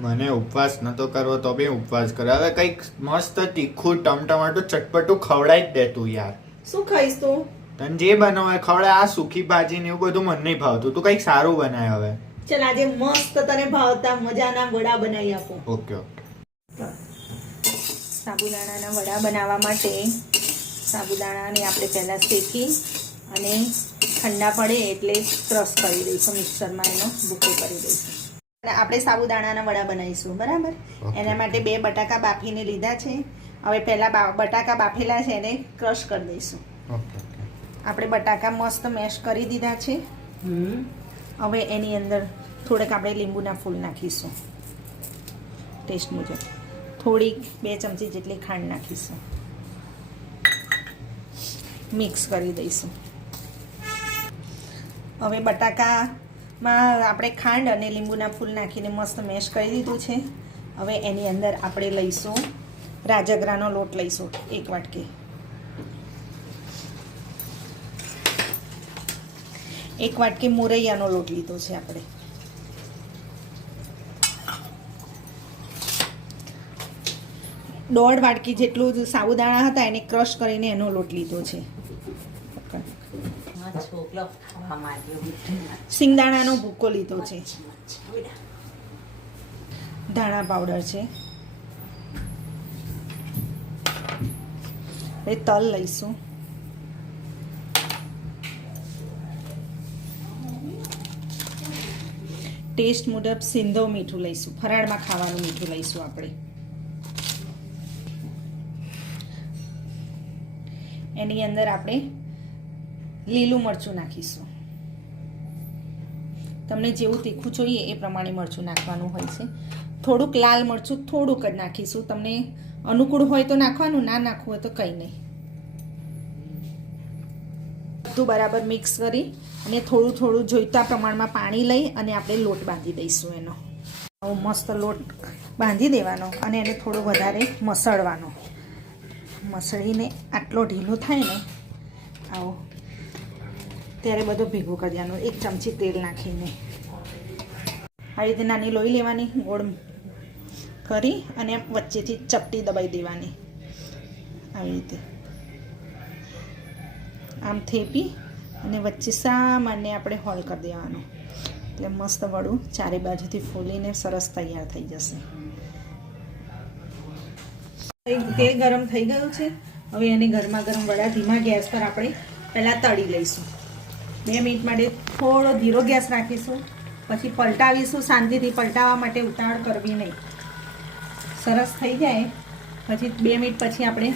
મને ઉપવાસ નતો કરવો તો બી ઉપવાસ કરે. હવે કઈક મસ્ત તીખું ટમટમાટું ચટપટું ખવડાવી જ દે તું યાર. શું ખાઈશ તું? તને જે બનાવે ખવડાય. આ સૂકી ભાજી ને એવું બધું મને નહીં ભાવતું. તું કઈક સારું બનાય હવે. ચલ આજે મસ્ત તને ભાવતા મજાના વડા બનાવી આપો. Okay okay. સાબુદાણાના વડા બનાવવા માટે સાબુદાણાને આપણે પહેલા શેકી અને ઠંડા પડે એટલે ક્રશ કરી દઈશું. મિક્સરમાં એનો ભૂકો કરી દઈશું. આપણે સાબુદાણાના વડા બનાવીશું, બરાબર? એના માટે 2 બટાકા બાફીને લીધા છે. હવે પહેલા બટાકા બાફેલા છે એને ક્રશ કરી દઈશું. આપણે બટાકા મસ્ત મેશ કરી દીધા છે. હવે એની અંદર થોડાક આપણે લીંબુના ફૂલ નાખીશું ટેસ્ટ મુજબ. થોડીક 2 ચમચી જેટલી ખાંડ નાખીશું. મિક્સ કરી દઈશું. હવે બટાકામાં આપણે ખાંડ અને લીંબુના ફૂલ નાખીને મસ્ત મેશ કરી દીધું છે. હવે એની અંદર આપણે લઈશું રાજગરાનો લોટ લઈશું 1 વાટકી. 1 વાટકી મોરૈયાનો લોટ લીધો છે આપણે. દોઢ વાટકી જેટલું સાબુદાણા હતા એને ક્રશ કરીને એનો લોટ લીધો છે. સિંગદાણાનો ભૂકો લીધો છે. ધાણા પાવડર છે. હવે તલ લઈશું. ટેસ્ટ મુજબ સિંધવ મીઠું લઈશું. ફરાળમાં ખાવાનું મીઠું લઈશું આપણે. એની અંદર આપણે લીલું મરચું નાખીશું. તમને જેવું તીખું જોઈએ એ પ્રમાણે મરચું નાખવાનું હોય છે. થોડુંક લાલ મરચું થોડુંક જ નાખીશું. તમને અનુકૂળ હોય તો નાખવાનું, ના નાખવું હોય તો કંઈ નહીં. બધું બરાબર મિક્સ કરી અને થોડું થોડું જોઈતા પ્રમાણમાં પાણી લઈ અને આપણે લોટ બાંધી દઈશું. એનો આવો મસ્ત લોટ બાંધી દેવાનો અને એને થોડો વધારે મસળવાનો. મસળીને આટલો ઢીલું થાય ને આવો ત્યારે બધું ભેગું કરી દેવાનું. 1 ચમચી તેલ નાખીને આવી રીતે નાની લોહી લેવાની, ગોળ કરી અને વચ્ચેથી ચપટી દબાઈ દેવાની. આવી રીતે આમ થેપી અને વચ્ચે સામાન્ય આપણે હોલ કરી દેવાનું. એટલે મસ્ત વડું ચારે બાજુથી ફૂલીને સરસ તૈયાર થઈ જશે. તેલ ગરમ થઈ ગયું છે. હવે એને ગરમા ગરમ વડા ધીમા ગેસ પર આપણે પહેલાં તળી લઈશું. 2 મિનિટ માટે થોડો ધીરો ગેસ રાખીશું. પછી પલટાવીશું. શાંતિથી પલટાવવા માટે ઉતાવળ કરવી નહીં. સરસ થઈ જાય પછી 2 મિનિટ પછી આપણે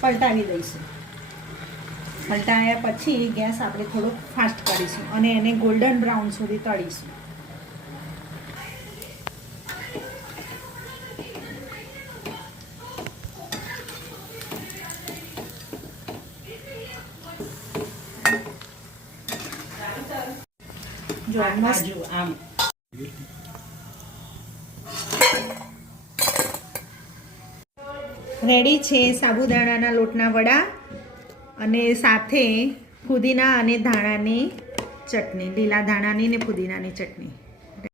પલટાવી દઈશું. પલટાવ્યા પછી ગેસ આપણે થોડો ફાસ્ટ કરીશું અને એને ગોલ્ડન બ્રાઉન સુધી તળીશું. જો આમ રેડી છે સાબુદાણાના લોટના વડા અને સાથે ફુદીના અને ધાણાની ચટણી, લીલા ધાણાની ને ફુદીનાની ચટણી.